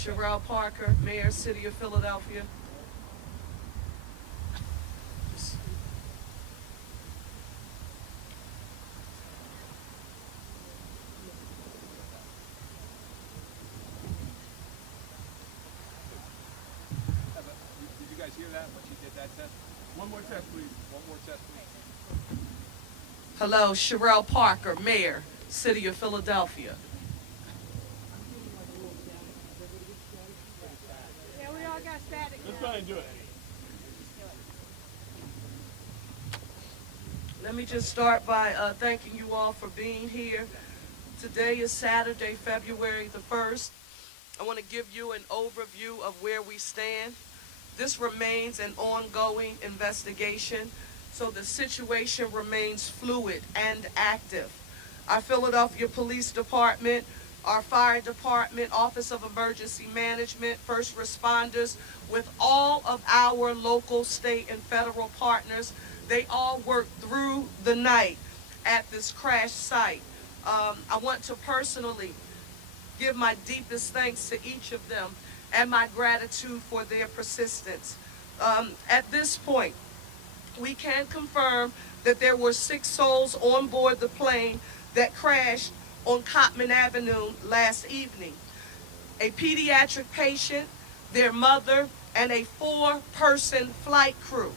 Sherelle Parker, Mayor, City of Philadelphia. Did you guys hear that when she did that test? One more test, please. One more test, please. Hello, Sherelle Parker, Mayor, City of Philadelphia. Yeah, we all got static. Let's go ahead and do it. Let me just start by thanking you all for being here. Today is Saturday, February the 1st. I want to give you an overview of where we stand. This remains an ongoing investigation, so the situation remains fluid and active. Our Philadelphia Police Department, our Fire Department, Office of Emergency Management, first responders, with all of our local, state, and federal partners, they all worked through the night at this crash site. I want to personally give my deepest thanks to each of them and my gratitude for their persistence. At this point, we can confirm that there were 6 souls on board the plane that crashed on Cottman Avenue last evening. A pediatric patient, their mother, and a 4-person flight crew.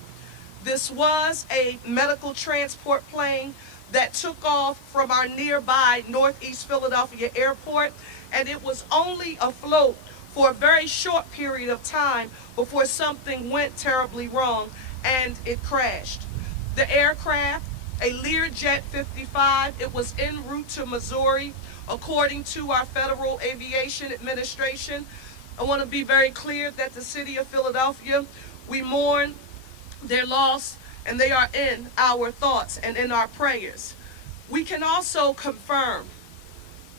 This was a medical transport plane that took off from our nearby Northeast Philadelphia airport, and it was only afloat for a very short period of time before something went terribly wrong and it crashed. The aircraft, a Learjet 55, it was en route to Missouri, according to our Federal Aviation Administration. I want to be very clear that the City of Philadelphia, we mourn their loss, and they are in our thoughts and in our prayers. We can also confirm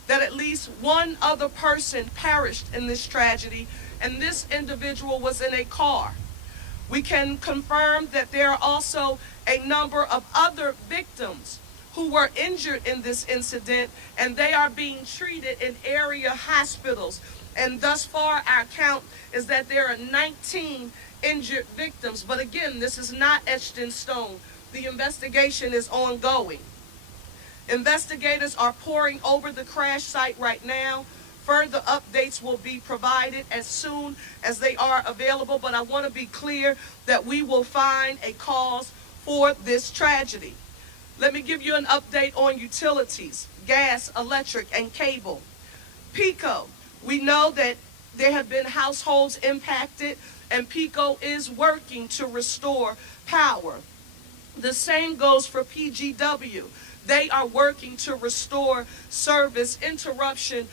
that at least one other person perished in this tragedy, and this individual was in a car. We can confirm that there are also a number of other victims who were injured in this incident, and they are being treated in area hospitals. And thus far, our count is that there are 19 injured victims. But again, this is not etched in stone. The investigation is ongoing. Investigators are poring over the crash site right now. Further updates will be provided as soon as they are available, but I want to be clear that we will find a cause for this tragedy. Let me give you an update on utilities, gas, electric, and cable. PECO, we know that there have been households impacted, and PECO is working to restore power. The same goes for PGW. They are working to restore service. Interruption,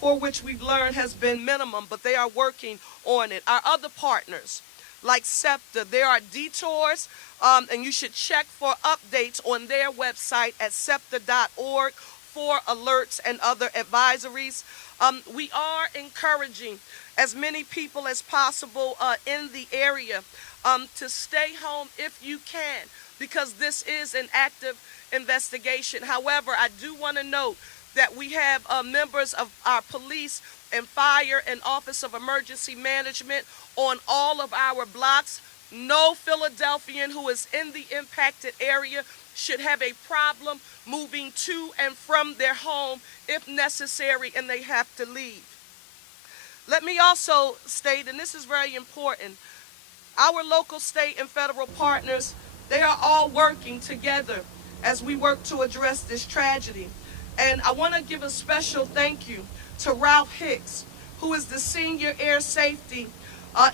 for which we've learned has been minimum, but they are working on it. Our other partners, like SEPTA, there are detours, and you should check for updates on their website at septa.org for alerts and other advisories. We are encouraging as many people as possible in the area to stay home if you can, because this is an active investigation. However, I do want to note that we have members of our police and fire and Office of Emergency Management on all of our blocks. No Philadelphian who is in the impacted area should have a problem moving to and from their home if necessary and they have to leave. Let me also state, and this is very important, our local, state, and federal partners, they are all working together as we work to address this tragedy. And I want to give a special thank you to Ralph Hicks, who is the Senior Air Safety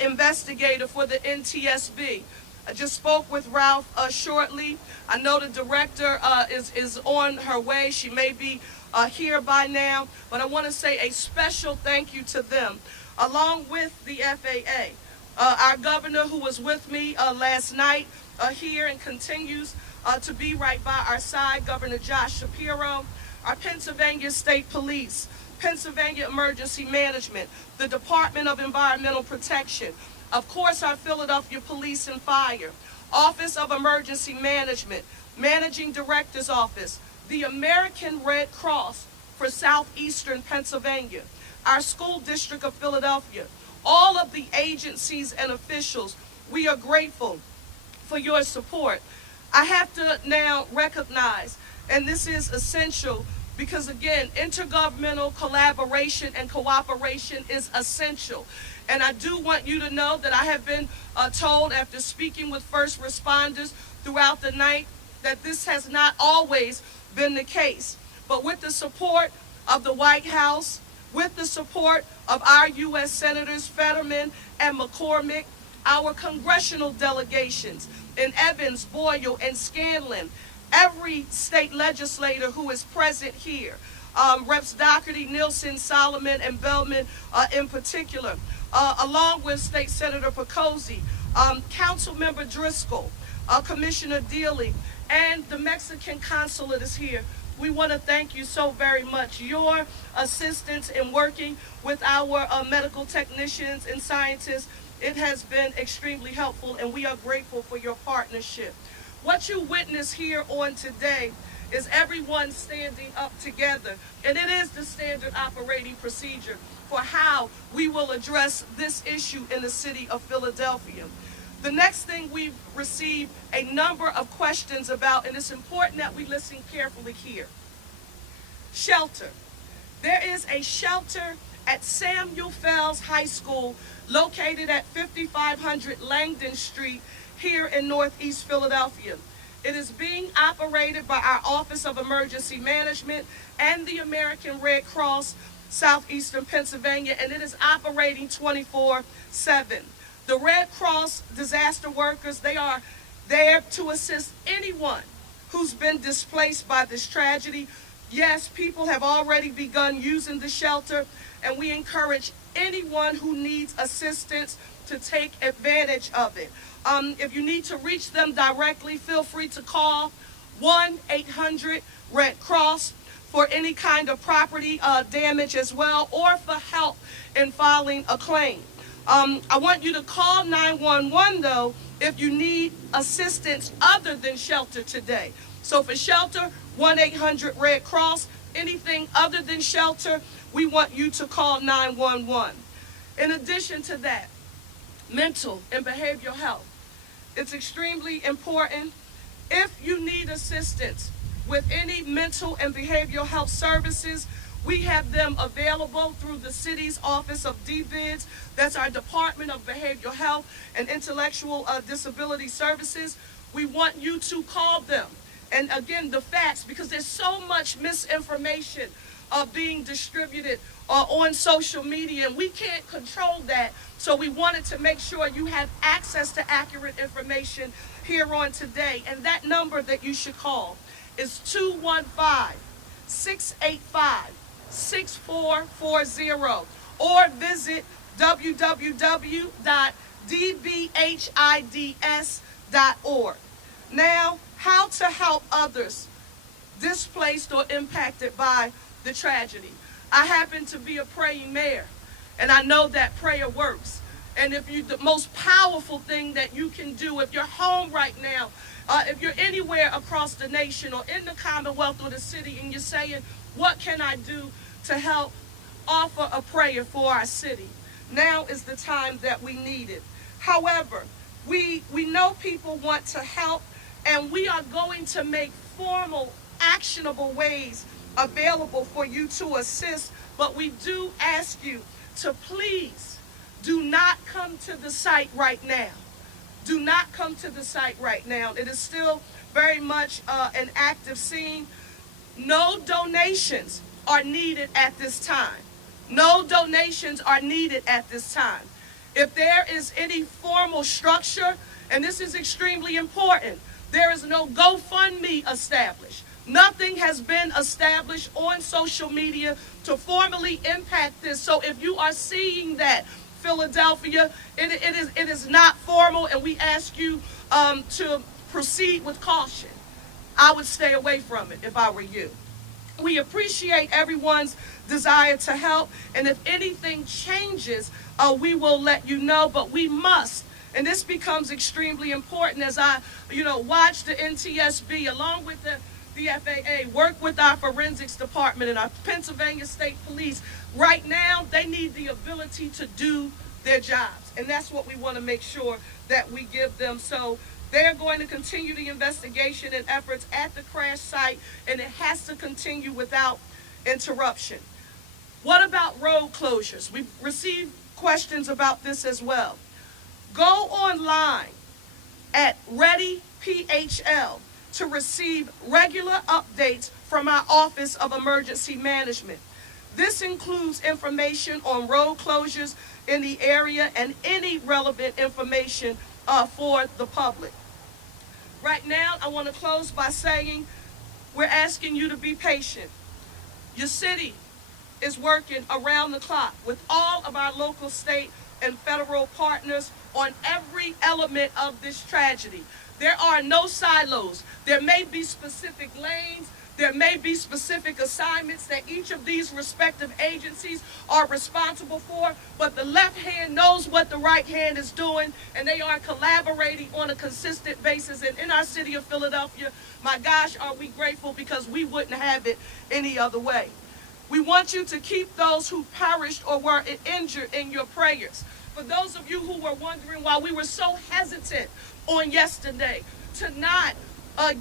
Investigator for the NTSB. I just spoke with Ralph shortly. I know the director is on her way. She may be here by now, but I want to say a special thank you to them, along with the FAA. Our governor, who was with me last night here and continues to be right by our side, Governor Josh Shapiro, our Pennsylvania State Police, Pennsylvania Emergency Management, the Department of Environmental Protection, of course our Philadelphia Police and Fire, Office of Emergency Management, Managing Director's Office, the American Red Cross for Southeastern Pennsylvania, our school district of Philadelphia, all of the agencies and officials, we are grateful for your support. I have to now recognize, and this is essential because, again, intergovernmental collaboration and cooperation is essential. And I do want you to know that I have been told after speaking with first responders throughout the night that this has not always been the case. But with the support of the White House, with the support of our U.S. Senators Fetterman and McCormick, our congressional delegations in Evans, Boyle, and Scanlon, every state legislator who is present here, Reps Doherty, Nielsen, Solomon, and Bellman in particular, along with State Senator Picozzi, Councilmember Driscoll, Commissioner Dealey, and the Mexican consulate is here. We want to thank you so very much. Your assistance in working with our medical technicians and scientists, it has been extremely helpful, and we are grateful for your partnership. What you witness here on today is everyone standing up together, and it is the standard operating procedure for how we will address this issue in the city of Philadelphia. The next thing we've received a number of questions about, and it's important that we listen carefully here. Shelter. There is a shelter at Samuel Fells High School located at 5500 Langdon Street here in Northeast Philadelphia. It is being operated by our Office of Emergency Management and the American Red Cross Southeastern Pennsylvania, and it is operating 24/7. The Red Cross disaster workers, they are there to assist anyone who's been displaced by this tragedy. Yes, people have already begun using the shelter, and we encourage anyone who needs assistance to take advantage of it. If you need to reach them directly, feel free to call 1-800-RED-CROSS for any kind of property damage as well, or for help in filing a claim. I want you to call 911, though, if you need assistance other than shelter today. So for shelter, 1-800-RED-CROSS. Anything other than shelter, we want you to call 911. In addition to that, mental and behavioral health. It's extremely important. If you need assistance with any mental and behavioral health services, we have them available through the city's Office of DBIDS. That's our Department of Behavioral Health and Intellectual Disability Services. We want you to call them. And again, the facts, because there's so much misinformation being distributed on social media, and we can't control that. So we wanted to make sure you have access to accurate information here on today. And that number that you should call is 215-685-6440, or visit www.dbhids.org. Now, how to help others displaced or impacted by the tragedy. I happen to be a praying mayor, and I know that prayer works. And if you, the most powerful thing that you can do, if you're home right now, if you're anywhere across the nation or in the Commonwealth or the city, and you're saying, what can I do to help offer a prayer for our city? Now is the time that we need it. However, we know people want to help, and we are going to make formal, actionable ways available for you to assist, but we do ask you to please do not come to the site right now. Do not come to the site right now. It is still very much an active scene. No donations are needed at this time. No donations are needed at this time. If there is any formal structure, and this is extremely important, there is no GoFundMe established. Nothing has been established on social media to formally impact this. So if you are seeing that, Philadelphia, it is not formal, and we ask you to proceed with caution. I would stay away from it if I were you. We appreciate everyone's desire to help, and if anything changes, we will let you know, but we must. And this becomes extremely important as I, watch the NTSB along with the the FAA, work with our forensics department and our Pennsylvania State Police. Right now, they need the ability to do their jobs, and that's what we want to make sure that we give them. So they're going to continue the investigation and efforts at the crash site, and it has to continue without interruption. What about road closures? We've received questions about this as well. Go online at ReadyPHL to receive regular updates from our Office of Emergency Management. This includes information on road closures in the area and any relevant information for the public. Right now, I want to close by saying we're asking you to be patient. Your city is working around the clock with all of our local, state, and federal partners on every element of this tragedy. There are no silos. There may be specific lanes. There may be specific assignments that each of these respective agencies are responsible for, but the left hand knows what the right hand is doing, and they are collaborating on a consistent basis. And in our city of Philadelphia, my gosh, are we grateful, because we wouldn't have it any other way. We want you to keep those who perished or were injured in your prayers. For those of you who were wondering why we were so hesitant on yesterday to not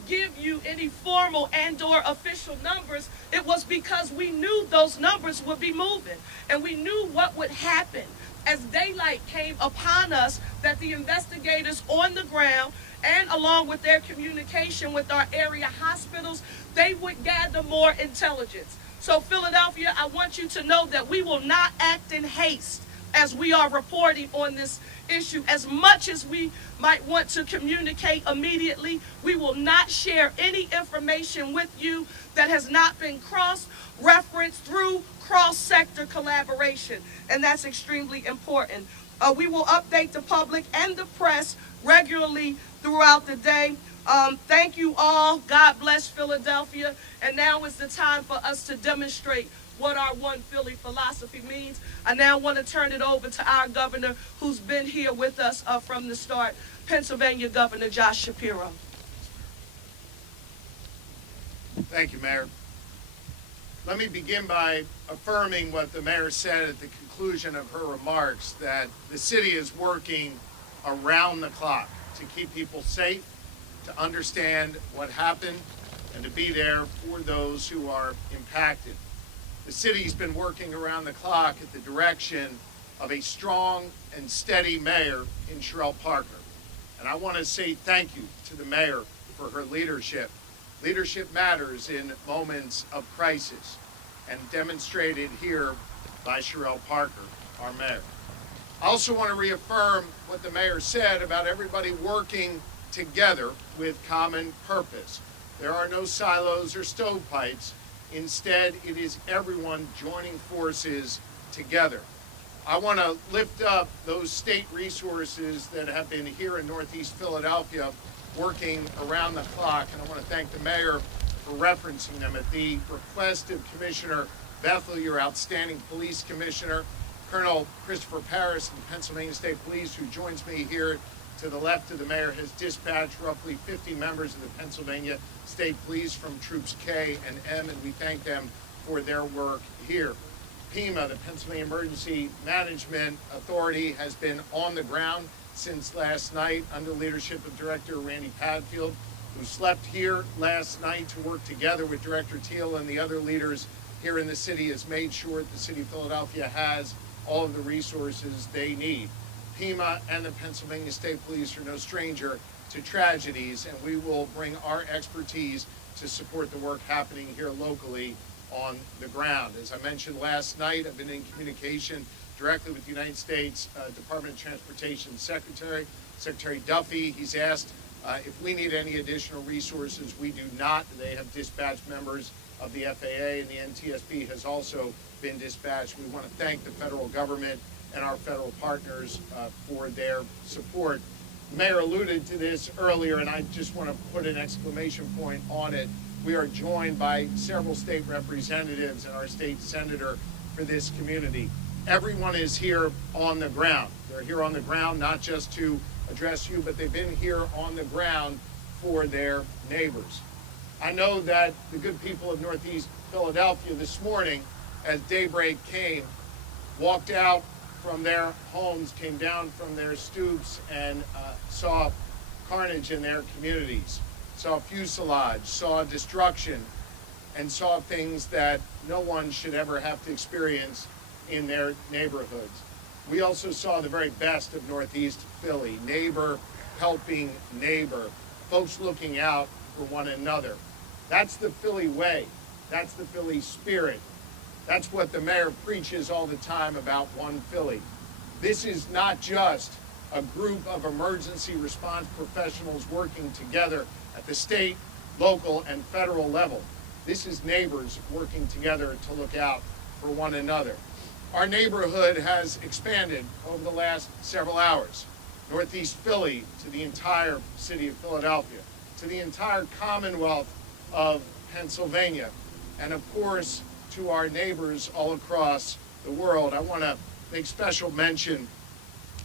give you any formal and/or official numbers, it was because we knew those numbers would be moving, and we knew what would happen as daylight came upon us, that the investigators on the ground, and along with their communication with our area hospitals, they would gather more intelligence. So Philadelphia, I want you to know that we will not act in haste as we are reporting on this issue. As much as we might want to communicate immediately, we will not share any information with you that has not been cross-referenced through cross-sector collaboration, and that's extremely important. We will update the public and the press regularly throughout the day. Thank you all. God bless Philadelphia. And now is the time for us to demonstrate what our One Philly philosophy means. I now want to turn it over to our governor, who's been here with us from the start, Pennsylvania Governor Josh Shapiro. Thank you, Mayor. Let me begin by affirming what the mayor said at the conclusion of her remarks, that the city is working around the clock to keep people safe, to understand what happened, and to be there for those who are impacted. The city's been working around the clock at the direction of a strong and steady mayor in Sherelle Parker. And I want to say thank you to the mayor for her leadership. Leadership matters in moments of crisis, and demonstrated here by Sherelle Parker, our mayor. I also want to reaffirm what the mayor said about everybody working together with common purpose. There are no silos or stovepipes. Instead, it is everyone joining forces together. I want to lift up those state resources that have been here in Northeast Philadelphia working around the clock, and I want to thank the mayor for referencing them. At the request of Commissioner Bethel, your outstanding police commissioner, Colonel Christopher Paris of the Pennsylvania State Police, who joins me here to the left of the mayor, has dispatched roughly 50 members of the Pennsylvania State Police from Troops K and M, and we thank them for their work here. PEMA, the Pennsylvania Emergency Management Authority, has been on the ground since last night under leadership of Director Randy Padfield, who slept here last night to work together with Director Teal and the other leaders here in the city, has made sure that the city of Philadelphia has all of the resources they need. PEMA and the Pennsylvania State Police are no stranger to tragedies, and we will bring our expertise to support the work happening here locally on the ground. As I mentioned last night, I've been in communication directly with the United States Department of Transportation Secretary Duffy. He's asked if we need any additional resources. We do not. They have dispatched members of the FAA, and the NTSB has also been dispatched. We want to thank the federal government and our federal partners for their support. The mayor alluded to this earlier, and I just want to put an exclamation point on it. We are joined by several state representatives and our state senator for this community. Everyone is here on the ground. They're here on the ground not just to address you, but they've been here on the ground for their neighbors. I know that the good people of Northeast Philadelphia this morning, as daybreak came, walked out from their homes, came down from their stoops, and saw carnage in their communities, saw fuselage, saw destruction, and saw things that no one should ever have to experience in their neighborhoods. We also saw the very best of Northeast Philly, neighbor helping neighbor, folks looking out for one another. That's the Philly way. That's the Philly spirit. That's what the mayor preaches all the time about One Philly. This is not just a group of emergency response professionals working together at the state, local, and federal level. This is neighbors working together to look out for one another. Our neighborhood has expanded over the last several hours. Northeast Philly to the entire city of Philadelphia, to the entire Commonwealth of Pennsylvania, and of course to our neighbors all across the world. I want to make special mention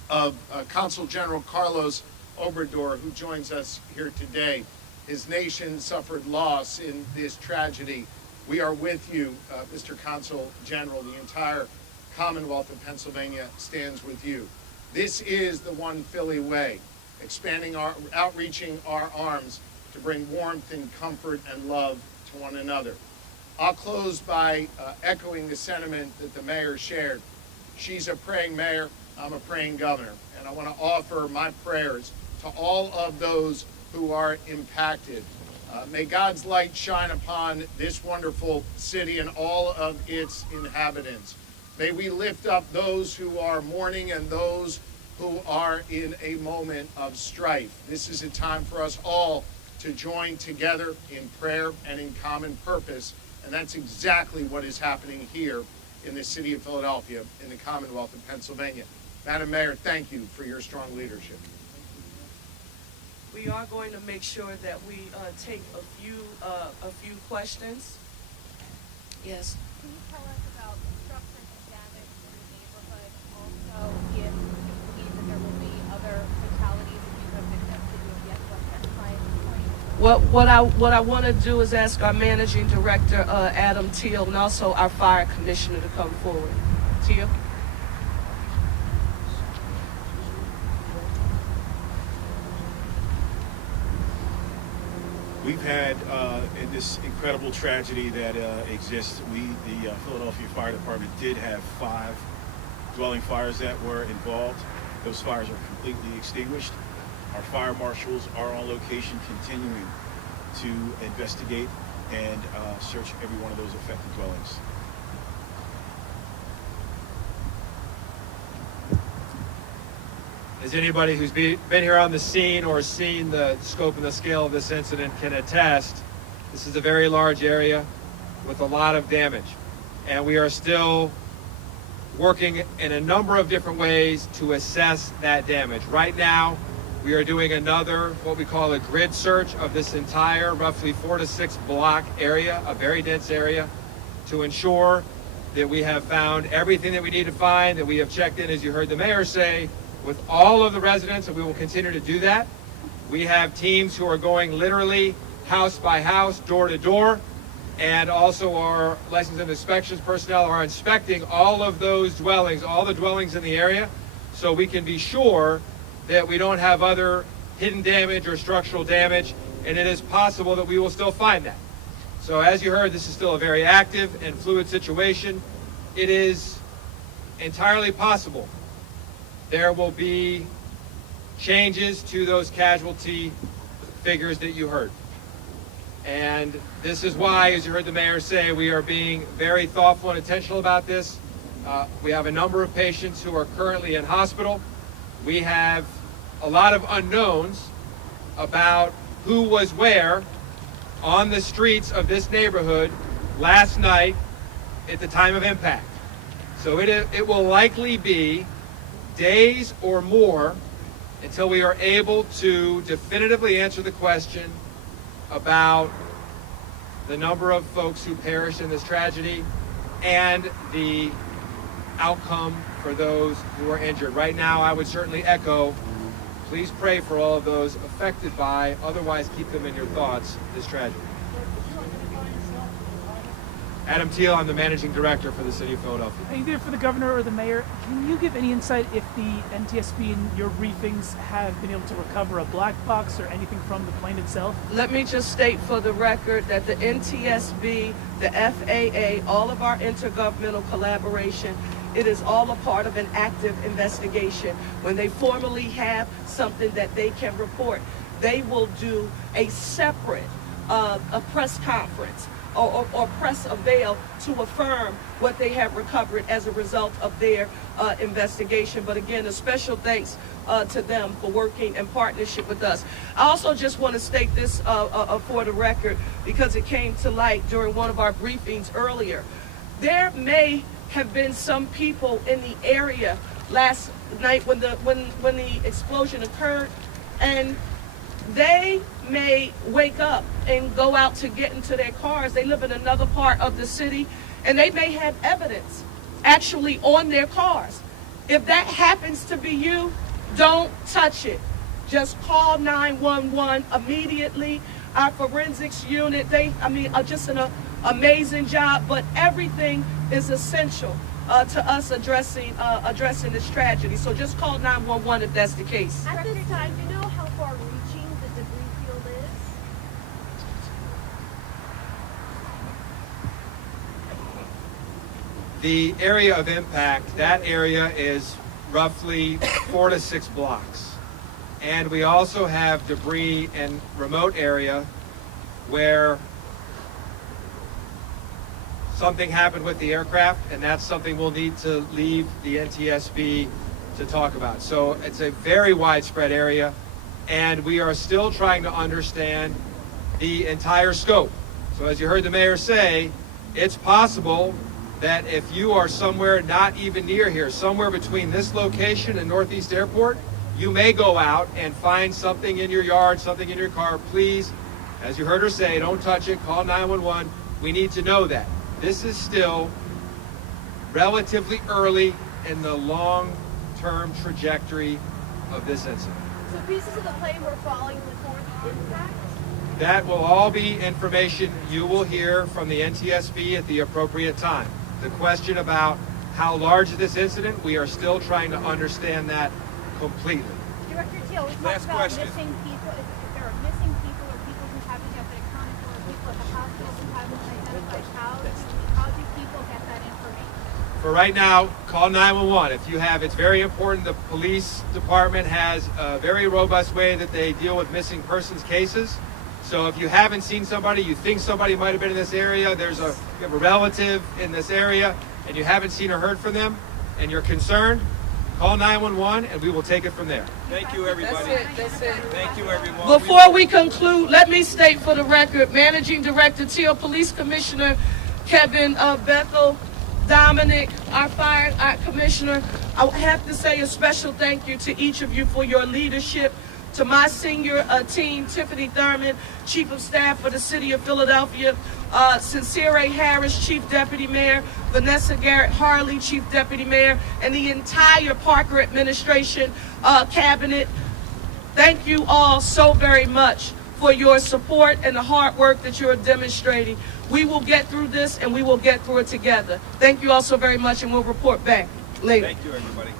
of Consul General Carlos Obrador, who joins us here today. His nation suffered loss in this tragedy. We are with you, Mr. Consul General. The entire Commonwealth of Pennsylvania stands with you. This is the One Philly way, outreaching our arms to bring warmth and comfort and love to one another. I'll close by echoing the sentiment that the mayor shared. She's a praying mayor, I'm a praying governor, and I want to offer my prayers to all of those who are impacted. May God's light shine upon this wonderful city and all of its inhabitants. May we lift up those who are mourning and those who are in a moment of strife. This is a time for us all to join together in prayer and in common purpose, and that's exactly what is happening here in the city of Philadelphia, in the Commonwealth of Pennsylvania. Madam Mayor, thank you for your strong leadership. We are going to make sure that we take a few questions. Yes. Can you tell us about destruction and damage in the neighborhood? Also, if you believe that there will be other fatalities, if you have victims that you have yet to identify at this point? What I want to do is ask our managing director, Adam Teal, and also our fire commissioner to come forward. Teal? We've had, in this incredible tragedy that exists, the Philadelphia Fire Department did have 5 dwelling fires that were involved. Those fires are completely extinguished. Our fire marshals are on location continuing to investigate and search every one of those affected dwellings. As anybody who's been here on the scene or seen the scope and the scale of this incident can attest, this is a very large area with a lot of damage. And we are still working in a number of different ways to assess that damage. Right now, we are doing another, what we call a grid search of this entire roughly 4 to 6 block area, a very dense area, to ensure that we have found everything that we need to find, that we have checked in, as you heard the mayor say, with all of the residents, and we will continue to do that. We have teams who are going literally house by house, door to door, and also our license and inspections personnel are inspecting all of those dwellings, all the dwellings in the area, so we can be sure that we don't have other hidden damage or structural damage, and it is possible that we will still find that. So as you heard, this is still a very active and fluid situation. It is entirely possible there will be changes to those casualty figures that you heard. And this is why, as you heard the mayor say, we are being very thoughtful and intentional about this. We have a number of patients who are currently in hospital. We have a lot of unknowns about who was where on the streets of this neighborhood last night at the time of impact. So it will likely be days or more until we are able to definitively answer the question about the number of folks who perished in this tragedy and the outcome for those who are injured. Right now, I would certainly echo, please pray for all of those affected by, otherwise keep them in your thoughts, this tragedy. Adam Thiel, I'm the managing director for the city of Philadelphia. Either for the governor or the mayor, can you give any insight if the NTSB in your briefings have been able to recover a black box or anything from the plane itself? Let me just state for the record that the NTSB, the FAA, all of our intergovernmental collaboration, it is all a part of an active investigation. When they formally have something that they can report, they will do a separate a press conference or press avail to affirm what they have recovered as a result of their investigation. But again, a special thanks to them for working in partnership with us. I also just want to state this for the record, because it came to light during one of our briefings earlier. There may have been some people in the area last night when the explosion occurred, and they may wake up and go out to get into their cars. They live in another part of the city, and they may have evidence actually on their cars. If that happens to be you, don't touch it. Just call 911 immediately. Our forensics unit, are just an amazing job, but everything is essential to us addressing this tragedy. So just call 911 if that's the case. At this time, do you know how far-reaching the debris field is? The area of impact, that area is roughly 4 to 6 blocks. And we also have debris in remote area where something happened with the aircraft, and that's something we'll need to leave the NTSB to talk about. So it's a very widespread area, and we are still trying to understand the entire scope. So as you heard the mayor say, it's possible that if you are somewhere not even near here, somewhere between this location and Northeast Airport, you may go out and find something in your yard, something in your car. Please, as you heard her say, don't touch it, call 911. We need to know that. This is still relatively early in the long-term trajectory of this incident. So pieces of the plane were falling before the impact? That will all be information you will hear from the NTSB at the appropriate time. The question about how large is this incident, we are still trying to understand that completely. Director Teal, we talked about missing people. If there are missing people or people who haven't yet been accounted for, or people at the hospital who haven't been identified, how do people get that information? For right now, call 911. It's very important. The police department has a very robust way that they deal with missing persons cases. So if you haven't seen somebody, you think somebody might have been in this area, you have a relative in this area, and you haven't seen or heard from them, and you're concerned, call 911 and we will take it from there. Thank you, everybody. That's it. Thank you, everyone. Before we conclude, let me state for the record, Managing Director Teal, Police Commissioner Kevin Bethel, Dominic, our Fire Commissioner, I have to say a special thank you to each of you for your leadership. To my senior team, Tiffany Thurman, Chief of Staff for the City of Philadelphia, Sincere A. Harris, Chief Deputy Mayor, Vanessa Garrett Harley, Chief Deputy Mayor, and the entire Parker administration, cabinet. Thank you all so very much for your support and the hard work that you're demonstrating. We will get through this, and we will get through it together. Thank you all so very much, and we'll report back later. Thank you, everybody.